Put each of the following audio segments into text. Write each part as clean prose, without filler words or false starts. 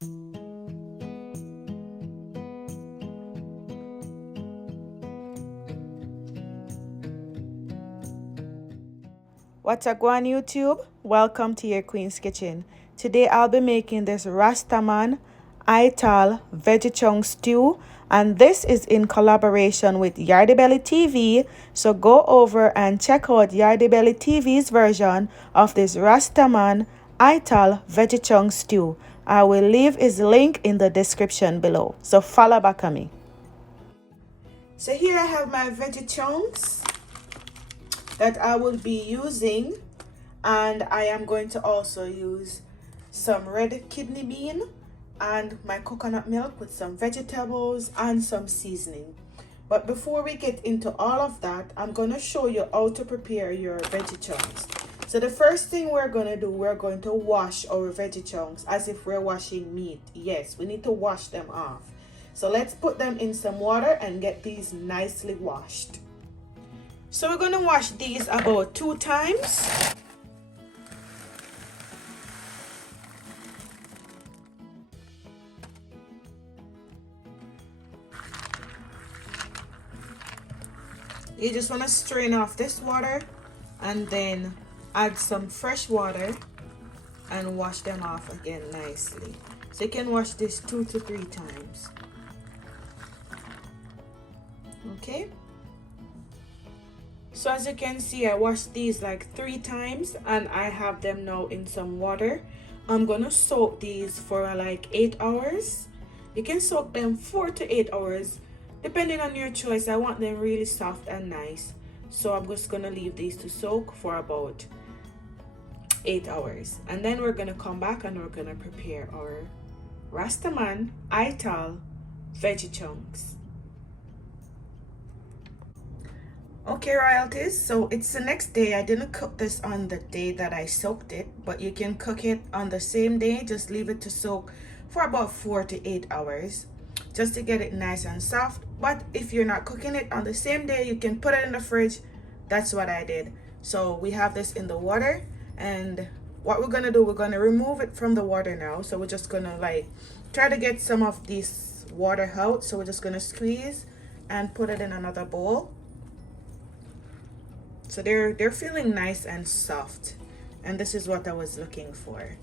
What's up, on YouTube? Welcome to your Queen's Kitchen. Today I'll be making this RastaMan Ital veggie chunk stew, and this is in collaboration with Yardie Belly TV. So go over and check out Yardie Belly TV's version of this RastaMan Ital veggie chunk stew. I will leave his link in the description below. So follow back on me. So here I have my veggie chunks that I will be using, and I am going to also use some red kidney bean and my coconut milk with some vegetables and some seasoning. But before we get into all of that, I'm going to show you how to prepare your veggie chunks. So the first thing we're going to do, we're going to wash our veggie chunks as if we're washing meat. Yes, we need to wash them off. So let's put them in some water and get these nicely washed. So we're going to wash these about 2 times. You just want to strain off this water and then add some fresh water and wash them off again nicely. So you can wash this 2 to 3 times. Okay. So as you can see, I washed these like 3 times and I have them now in some water. I'm gonna soak these for like 8 hours. You can soak them 4 to 8 hours depending on your choice. I want them really soft and nice, so I'm just gonna leave these to soak for about 8 hours, and then we're gonna come back and we're gonna prepare our RastaMan Ital veggie chunks. Okay, royalties, so it's the next day. I didn't cook this on the day that I soaked it, but you can cook it on the same day. Just leave it to soak for about 4 to 8 hours just to get it nice and soft. But if you're not cooking it on the same day, you can put it in the fridge. That's what I did. So we have this in the water, and what we're gonna do, we're gonna remove it from the water now. So we're just gonna like try to get some of this water out. So we're just gonna squeeze and put it in another bowl. So they're feeling nice and soft, and this is what I was looking for.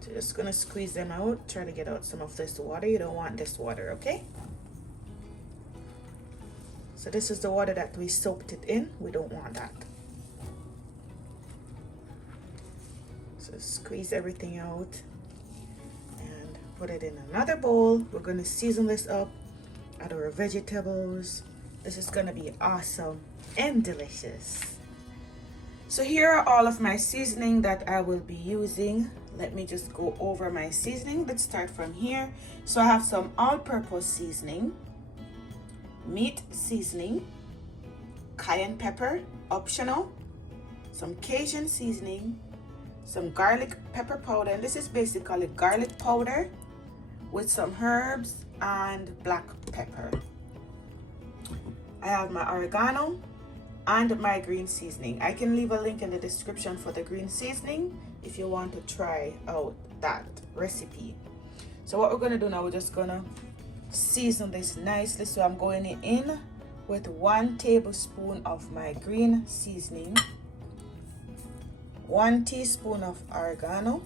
So just gonna squeeze them out, try to get out some of this water. You don't want this water, okay? So this is the water that we soaked it in. We don't want that. So squeeze everything out and put it in another bowl. We're gonna season this up, add our vegetables. This is gonna be awesome and delicious. So here are all of my seasoning that I will be using. Let me just go over my seasoning. Let's start from here. So I have some all-purpose seasoning, meat seasoning, cayenne pepper, optional, some Cajun seasoning, some garlic pepper powder, and this is basically garlic powder with some herbs and black pepper. I have my oregano and my green seasoning. I can leave a link in the description for the green seasoning if you want to try out that recipe. So what we're gonna do now, we're just gonna season this nicely. So I'm going in with 1 tablespoon of my green seasoning, 1 teaspoon of oregano.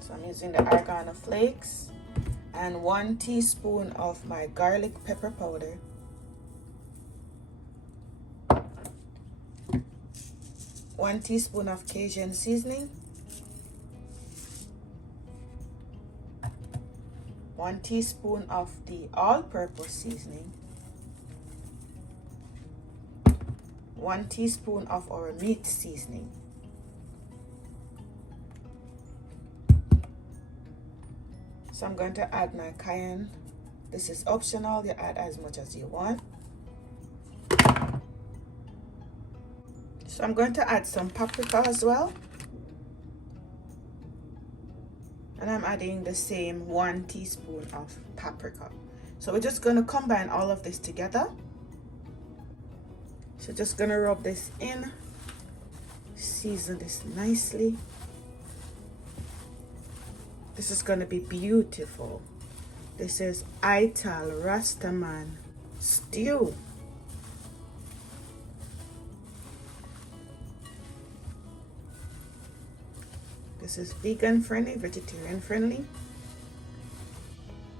So I'm using the oregano flakes, and 1 teaspoon of my garlic pepper powder, 1 teaspoon of Cajun seasoning, 1 teaspoon of the all-purpose seasoning, 1 teaspoon of our meat seasoning. So I'm going to add my cayenne. This is optional. You add as much as you want. So I'm going to add some paprika as well. And I'm adding the same 1 teaspoon of paprika. So we're just going to combine all of this together. So just going to rub this in, season this nicely. This is gonna be beautiful. This is Ital RastaMan stew. This is vegan friendly, vegetarian friendly.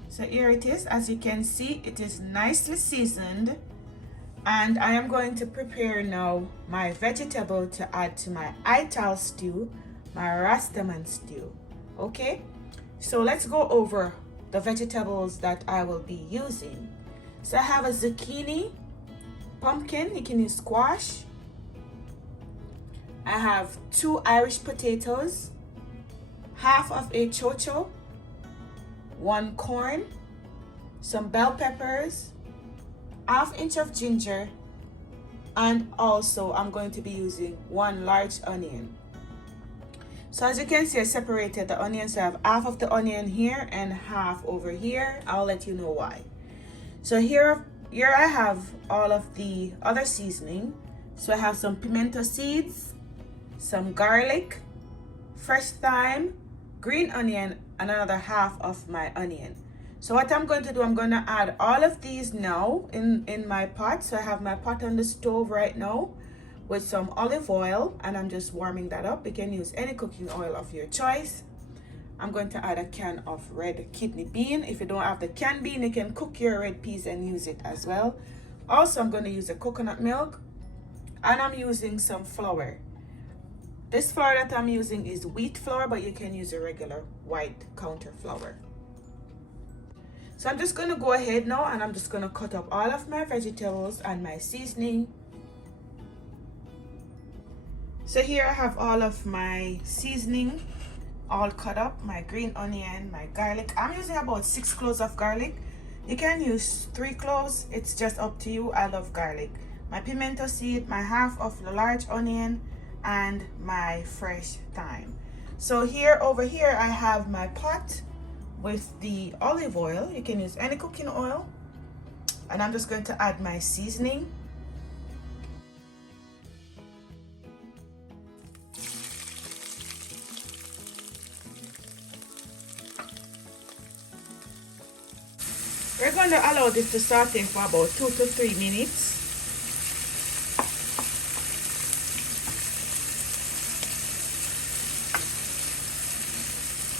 So here it is. As you can see, it is nicely seasoned. And I am going to prepare now my vegetable to add to my Ital stew, my RastaMan stew. Okay, so let's go over the vegetables that I will be using. So I have a zucchini, pumpkin, you can use squash. I have 2 Irish potatoes, half of a chocho, 1 corn, some bell peppers, ½ inch of ginger, and also I'm going to be using 1 large onion. So as you can see, I separated the onions. So I have half of the onion here and half over here. I'll let you know why. So here I have all of the other seasoning. So I have some pimento seeds, some garlic, fresh thyme, green onion, and another half of my onion. So what I'm going to do, I'm going to add all of these now in my pot. So I have my pot on the stove right now with some olive oil, and I'm just warming that up. You can use any cooking oil of your choice. I'm going to add a can of red kidney bean. If you don't have the canned bean, you can cook your red peas and use it as well. Also, I'm going to use a coconut milk, and I'm using some flour. This flour that I'm using is wheat flour, but you can use a regular white counter flour. So I'm just going to go ahead now, and I'm just going to cut up all of my vegetables and my seasoning. So here I have all of my seasoning all cut up, my green onion, my garlic. I'm using about 6 cloves of garlic. You can use 3 cloves, it's just up to you. I love garlic. My pimento seed, my half of the large onion, and my fresh thyme. So over here I have my pot with the olive oil. You can use any cooking oil, and I'm just going to add my seasoning. We're going to allow this to saute for about 2 to 3 minutes.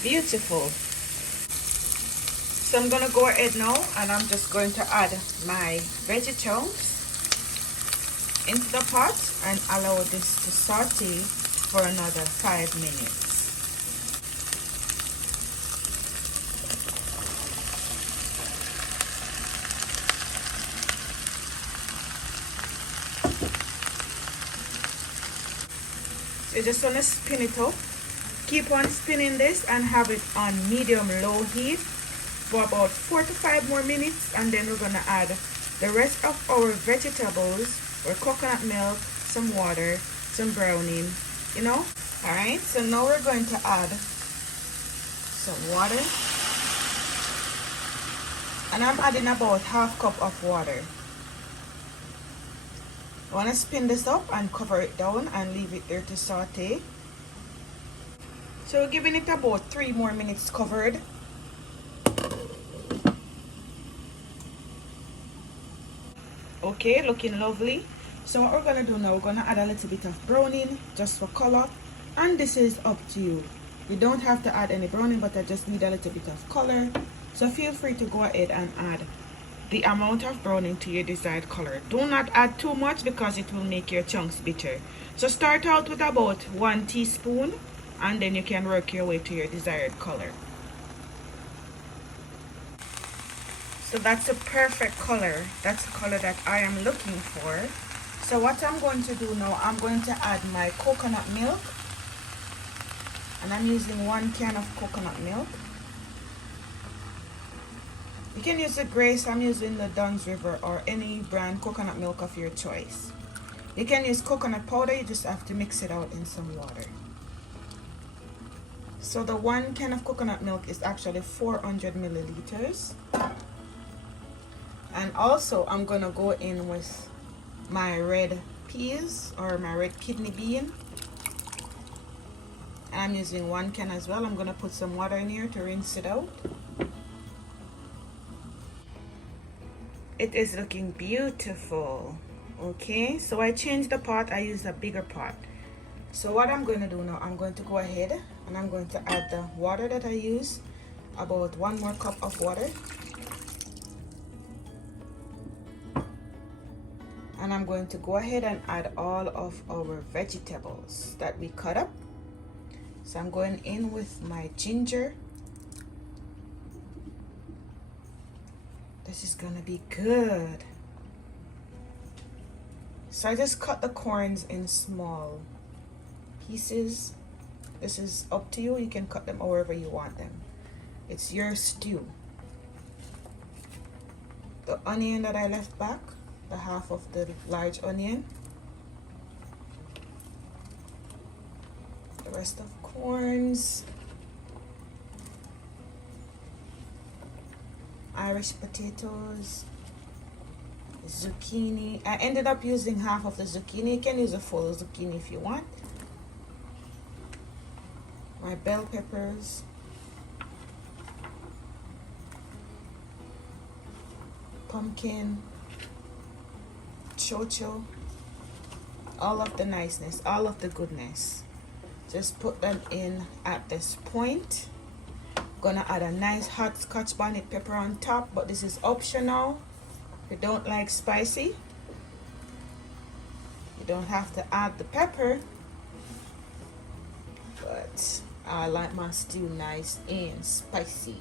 Beautiful. So I'm going to go ahead now, and I'm just going to add my veggie chunks into the pot and allow this to saute for another 5 minutes. So you just want to spin it up. Keep on spinning this and have it on medium-low heat for about 4 to 5 more minutes, and then we're going to add the rest of our vegetables, or coconut milk, some water, some browning, you know. All right, so now we're going to add some water, and I'm adding about ½ cup of water. I want to spin this up and cover it down and leave it there to saute. So we're giving it about 3 more minutes covered. Okay, looking lovely. So what we're gonna do now, we're gonna add a little bit of browning just for color, and this is up to you. You don't have to add any browning, but I just need a little bit of color. So feel free to go ahead and add the amount of browning to your desired color. Do not add too much because it will make your chunks bitter. So start out with about 1 teaspoon, and then you can work your way to your desired color. So that's a perfect color. That's the color that I am looking for. So what I'm going to do now, I'm going to add my coconut milk, and I'm using 1 can of coconut milk. You can use the Grace. I'm using the Dunn's River or any brand coconut milk of your choice. You can use coconut powder, you just have to mix it out in some water. So the 1 can of coconut milk is actually 400 milliliters. And also I'm gonna go in with my red peas or my red kidney bean. And I'm using 1 can as well. I'm gonna put some water in here to rinse it out. It is looking beautiful. Okay, so I changed the pot. I used a bigger pot. So what I'm going to do now, I'm going to go ahead and I'm going to add the water that I use, about 1 more cup of water. And I'm going to go ahead and add all of our vegetables that we cut up. So I'm going in with my ginger. This is gonna be good. So I just cut the corns in small pieces. This is up to you. You can cut them however you want them. It's your stew. The onion that I left back, the half of the large onion. The rest of corns. Irish potatoes, zucchini. I ended up using half of the zucchini. You can use a full zucchini if you want. My bell peppers. Pumpkin. Chocho. All of the niceness, all of the goodness. Just put them in at this point. Gonna add a nice hot Scotch bonnet pepper on top, but this is optional. If you don't like spicy, you don't have to add the pepper, but I like my stew nice and spicy.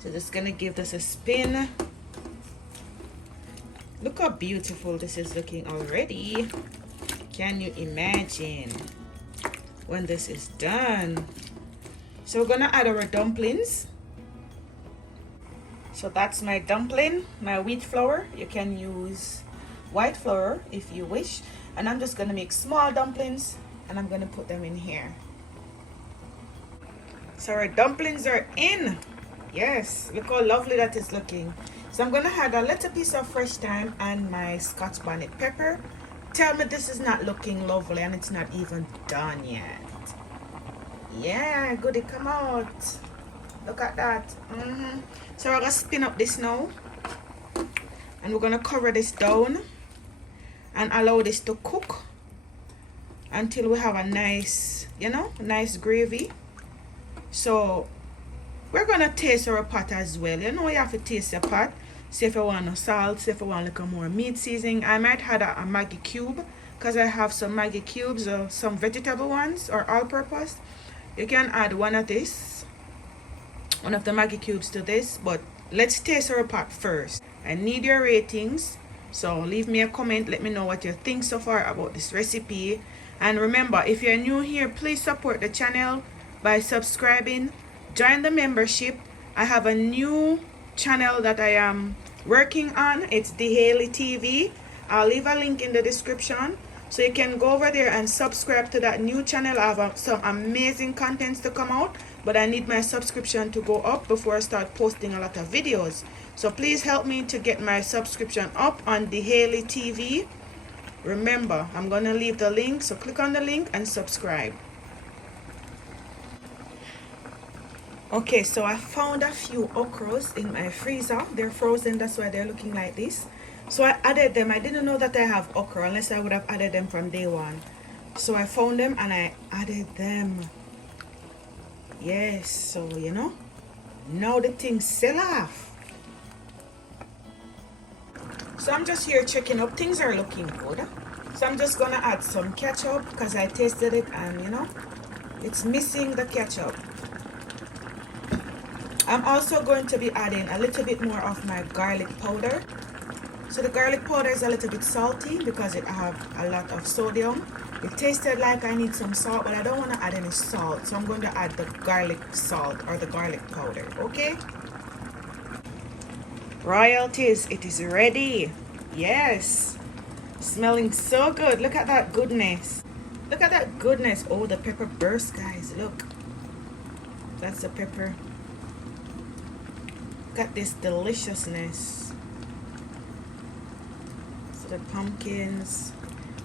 So just gonna give this a spin. Look how beautiful this is looking already. Can you imagine when this is done? So we're gonna add our dumplings. So that's my dumpling, my wheat flour. You can use white flour if you wish. And I'm just gonna make small dumplings and I'm gonna put them in here. So our dumplings are in. Yes, look how lovely that is looking. So I'm gonna add a little piece of fresh thyme and my Scotch bonnet pepper. Tell me this is not looking lovely and it's not even done yet. Yeah, goody, come out. Look at that. So we're gonna spin up this now. And we're gonna cover this down and allow this to cook until we have a nice, nice gravy. So we're gonna taste our pot as well. You have to taste your pot. See if you want no salt, see if you want like more meat seasoning. I might add a Maggi cube because I have some Maggi cubes or some vegetable ones or all-purpose. You can add one of the Maggi cubes to this, but let's taste our pot first. I need your ratings, so leave me a comment. Let me know what you think so far about this recipe. And remember, if you're new here, please support the channel by subscribing. Join the membership. I have a new channel that I am working on. It's The Haley TV. I'll leave a link in the description. So you can go over there and subscribe to that new channel. I have some amazing contents to come out, but I need my subscription to go up before I start posting a lot of videos. So please help me to get my subscription up on The Haley TV. Remember, I'm going to leave the link, so click on the link and subscribe. Okay, so I found a few okras in my freezer. They're frozen, that's why they're looking like this. So I added them. I didn't know that I have okra unless I would have added them from day one. So I found them and I added them. Yes, so now the things sell off. So I'm just here checking up. Things are looking good. So I'm just gonna add some ketchup because I tasted it and it's missing the ketchup. I'm also going to be adding a little bit more of my garlic powder. So the garlic powder is a little bit salty because it have a lot of sodium. It tasted like I need some salt, but I don't want to add any salt. So I'm going to add the garlic salt or the garlic powder, okay? Royalties, it is ready. Yes. Smelling so good. Look at that goodness. Look at that goodness. Oh, the pepper burst, guys. Look. That's the pepper. Look at this deliciousness. So the pumpkins,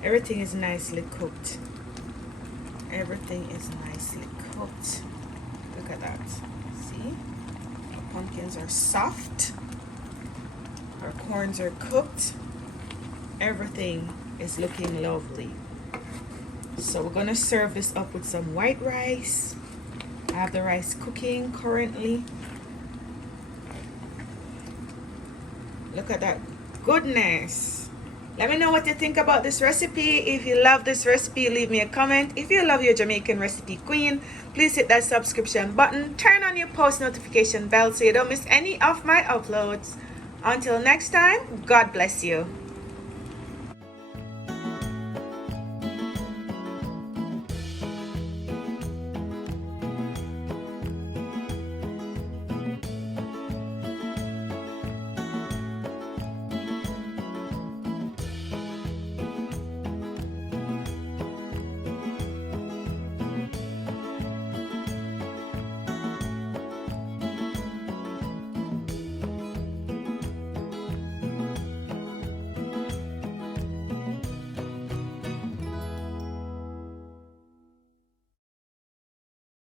everything is nicely cooked. everything is nicely cooked. Look at that. See? Our pumpkins are soft. Our corns are cooked. Everything is looking lovely. So we're gonna serve this up with some white rice. I have the rice cooking currently. Look at that goodness. Let me know what you think about this recipe. If you love this recipe, leave me a comment. If you love your Jamaican recipe queen, please hit that subscription button. Turn on your post notification bell so you don't miss any of my uploads. Until next time, God bless you.